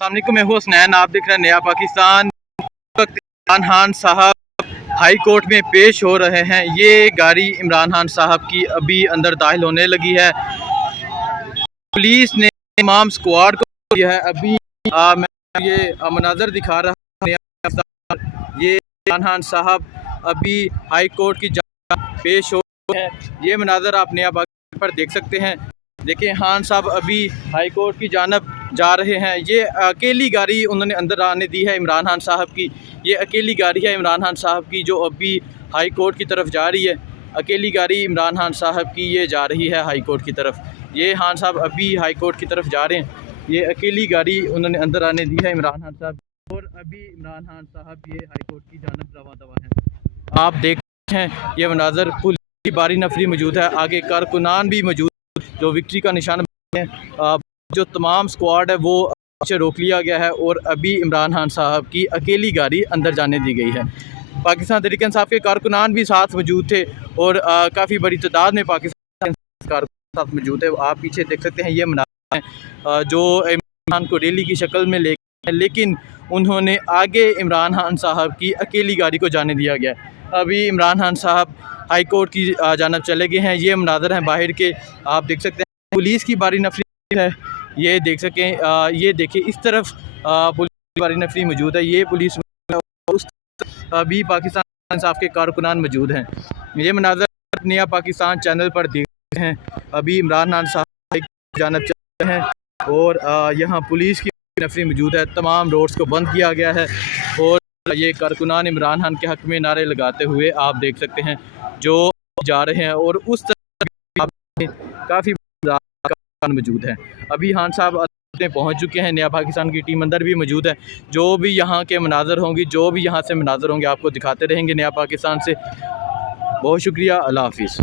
अस्सलामुअलैकुम, मैं हूँ हसनैन। आप देख रहे हैं नया पाकिस्तान। इमरान खान साहब हाई कोर्ट में पेश हो रहे हैं। ये गाड़ी इमरान खान साहब की अभी अंदर दाखिल होने लगी है। पुलिस ने तमाम स्क्वाड को दिया है। अभी मैं ये मनाजर दिखा रहा हूँ। ये इमरान खान साहब अभी हाई कोर्ट की पेश हो रहे हैं। ये मनाजर आप नया पाकिस्तान पर देख सकते हैं। देखिए, खान साहब अभी हाई कोर्ट की जानब जा रहे हैं। ये अकेली गाड़ी उन्होंने अंदर आने दी है इमरान खान साहब की। ये अकेली गाड़ी है इमरान खान साहब की जो अभी हाई कोर्ट की तरफ जा रही है। अकेली गाड़ी इमरान खान साहब की ये जा रही है हाई कोर्ट की तरफ। ये खान साहब अभी हाई कोर्ट की तरफ जा रहे हैं। ये अकेली गाड़ी उन्होंने अंदर आने दी है इमरान खान साहब, और अभी इमरान खान साहब ये हाई कोर्ट की जानब रवा दवा हैं। आप देख रहे हैं ये मनाजर। पुलिस की बारी नफरी मौजूद है, आगे कारकुनान भी मौजूद जो विक्ट्री का निशान है। जो तमाम स्क्वाड है वो पीछे रोक लिया गया है, और अभी इमरान खान साहब की अकेली गाड़ी अंदर जाने दी गई है। पाकिस्तान तहरीक इंसाफ के कारकुनान भी साथ मौजूद थे, और काफ़ी बड़ी तादाद में पाकिस्तान कारकुनान साथ मौजूद है। आप पीछे देख सकते हैं ये मनाज़र हैं जो इमरान खान को रैली की शक्ल में ले गए, लेकिन उन्होंने आगे इमरान खान साहब की अकेली गाड़ी को जाने दिया गया। अभी इमरान खान साहब हाई कोर्ट की जानब चले गए हैं। ये मनाज़र हैं बाहर के, आप देख सकते हैं। पुलिस की बारी नफरी है, ये देख सकें। ये देखिए, इस तरफ पुलिस की बारी नफरी मौजूद है। ये पुलिस उस अभी पाकिस्तान इंसाफ के कारकुनान मौजूद हैं। ये मनाज़र नया पाकिस्तान चैनल पर देख रहे हैं। अभी इमरान खान साहब की जानब चल रहे हैं, और यहाँ पुलिस की नफरी मौजूद है। तमाम रोड्स को बंद किया गया है, और ये कारकुनान इमरान खान के हक़ में नारे लगाते हुए आप देख सकते हैं जो जा रहे हैं। और उस तरफ काफ़ी मौजूद है। अभी खान साहब पहुंच चुके हैं। नया पाकिस्तान की टीम अंदर भी मौजूद है। जो भी यहाँ के मनाजर होंगी, जो भी यहाँ से मनाजर होंगे, आपको दिखाते रहेंगे नया पाकिस्तान से। बहुत शुक्रिया। अल्लाह हाफिज़।